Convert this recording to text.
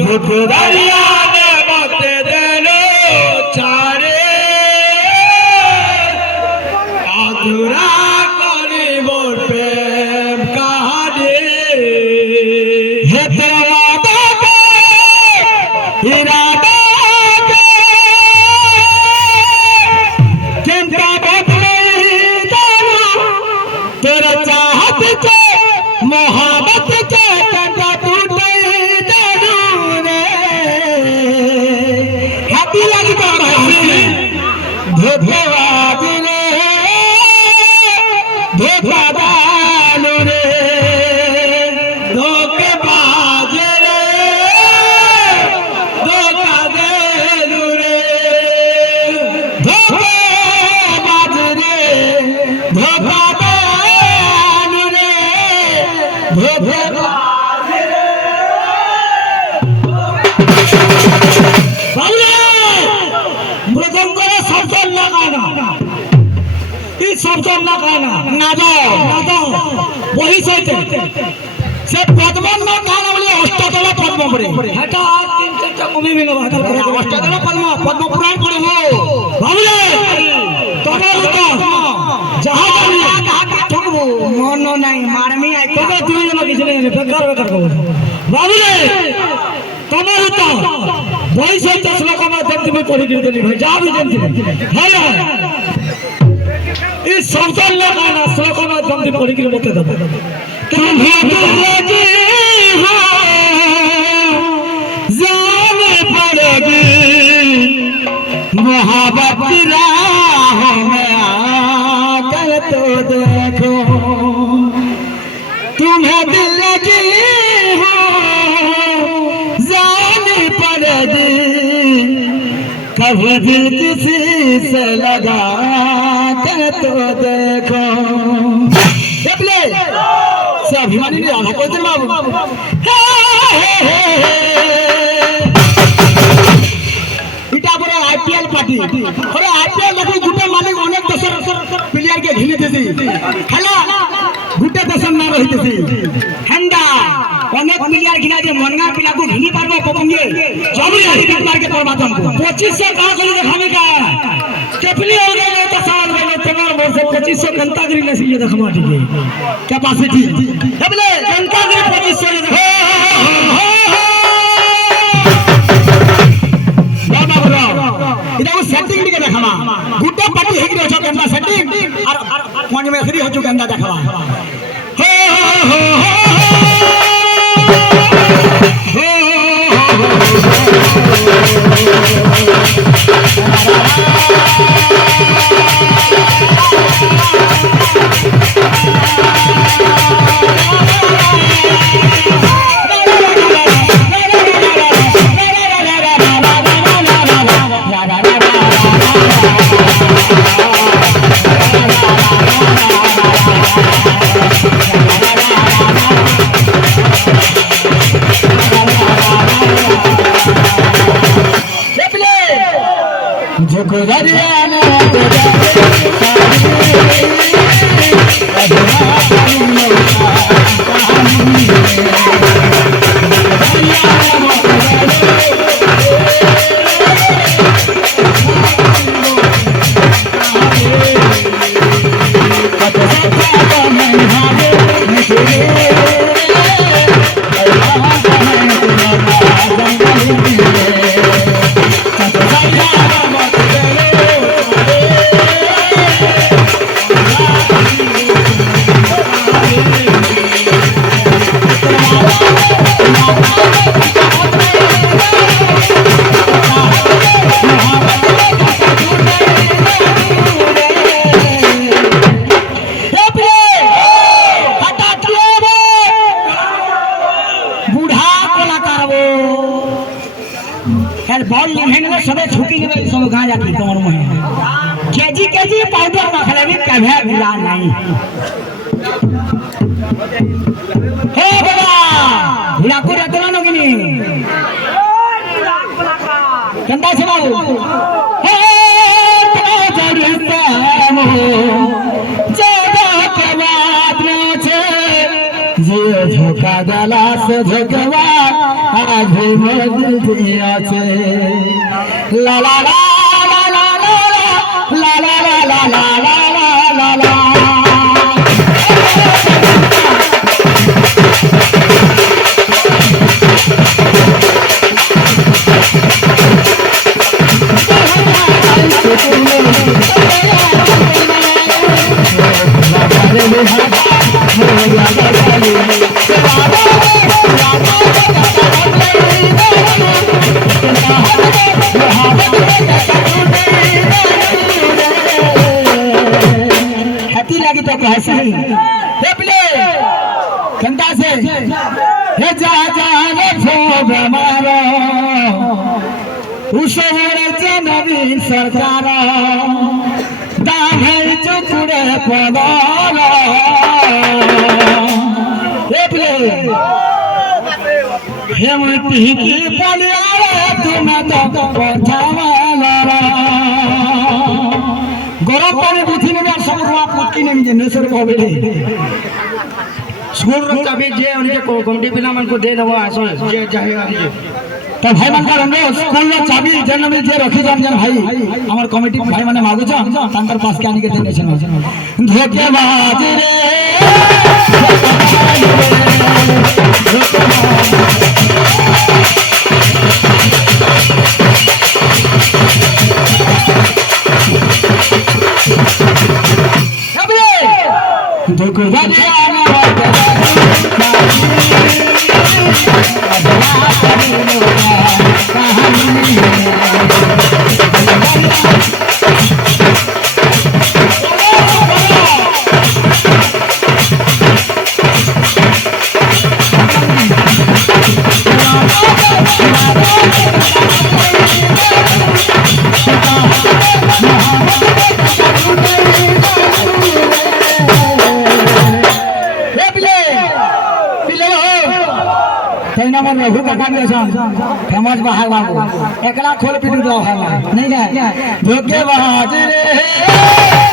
दुखदारिया ने मत देनो चारे आधुरा करी मोर प्रेम कहानी हे तेरा वादा के इरादा के चिंता बदले जानो तेरा चाहत के मोहब्बत के कंधा टूटे धोखेबाज रे धोखेबाज रे धोखेबाज रे धोखा देलू रे धोखेबाज रे धोखा देलू रे धोखेबाज रे मृदंग शब्द लगाना इस शब्द लगाना ना दो वही सोचे से पद्मन में गाना बोले अष्टदल पद्म पड़े हटा तीन चार कमी भी ना अष्टदल पद्म पद्म पुराण पड़े हो भावले तबे तो जहां ठगबो मन नहीं मारमी आई तबे दुई जना किसी ने बेकार बेकार को भावले तबे तो वही सोचे श्लोक में जंतु में पढ़ी गिर देनी जा भी जंतु है इस शब्द लगाना श्लोक में जंतु पढ़ी गिर मत दो तुम्हें लगी हो जाने पड़ेगी मोहब्बत की राहों में आकर तो देखो तुम्हें दिल लगी हो जाने पड़ेगी कभी दिल किसी से लगा कर तो देखो अभिमानी ने आना कोई बाबू इटा बड़ा आईपीएल पार्टी अरे आईपीएल देखो गुटे मालिक अनेक देशर प्लेयर के घिने देसी खेला गुटे देशर ना रहितेसी हेंडा अनेक प्लेयर घिना जे मनगा पिला को घिनी पारबो पपंगे जबरी क्रिकेट मार के परमात्मा को 2500 का कली देखाने का केपली हो गए तो साल में तमाम वर्ष 2500 घंटागिरी ने ये देखमा ठीक कैपेसिटी हेबले घंटागिरी 2500 ने इधर सेटिंग के देखमा गुटे पार्टी हेगी हो गंदा सेटिंग और कोन में फ्री हो जो गंदा देखवा हो सबे छुकी के सब गा जाती तोर में केजी पाउडर ना खलेबी कभे मिला नहीं हे बाबा लाकू रतला नगिनी कंदा से बाबू हे जड़ी सामो जोड़ा के बात छे जी झोंका दला से झोंकवा आज मोर दिल আছে ला ला ला ला ला ला ला ला ला ला ला ला ला हाथी लगी तो कैसे हे प्ले कंधा से हे जा जा रे भोग मारो उसवरचे नवीन सरकार दाहे चुकुडे पदाला हे प्ले हे मती की पलियारे तुम तो पठावाला गरम पानी बुझी ने सब रुआ पुटकी ने जे नेसर को बेले स्कूल रो चाबी जे उनके कमिटी पिला मन को दे दबो आसो जे चाहे आजे तो भाई मन का रंगो स्कूल रो चाबी जन में जे रखी जान जन भाई हमर कमिटी भाई माने मागु छ तांकर पास के आनी के देने छन धोखेबाज रे दुख भरिया रघु का काम ऐसा फेमस बाहर बाबू एकला खोल पीटू दो है नहीं है धोखेबाज रे